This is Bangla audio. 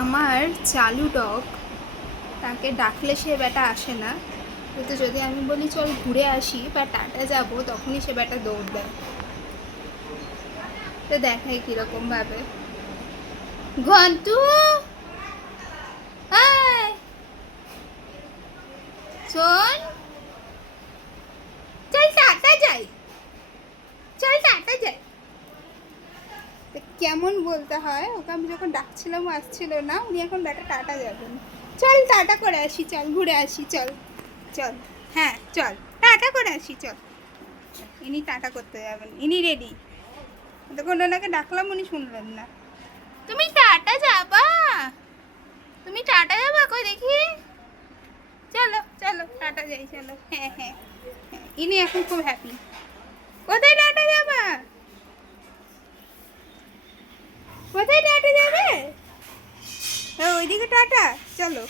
আমার চালু ডগ, তাকে ডাকলে সে ব্যাটা আসে না, কিন্তু যদি আমি বলি চল ঘুরে আসি বা টাটা যাব, তখনই সে ব্যাটা দৌড় দেয়। তো দেখাই কিরকম ভাবে। ঘন্টু, আয় শোন, চল টাটা যাই, চল টাটা যাই। কেমন বলতে হয় ওকে, আমি যখন ডাকছিলাম ও আসছিল না, উনি এখন ব্যাটা টাটা যাবেন। চল টাটা করে আসি, চল ঘুরে আসি, চল চল, হ্যাঁ চল টাটা করে আসি চল। ইনি টাটা করতে যাবেন, ইনি রেডি। তখন ওনাকে ডাকলাম, উনি শুনলেন না। তুমি টাটা যাবা, তুমি টাটা যাবা, কই দেখি। চলো চলো টাটা যাই, চলো। হ্যাঁ হ্যাঁ হ্যাঁ, ইনি এখন খুব হ্যাপি। কোথায় টাটা যাবা, কোথায় টাটা যাবে? ওইদিকে টাটা, চলো।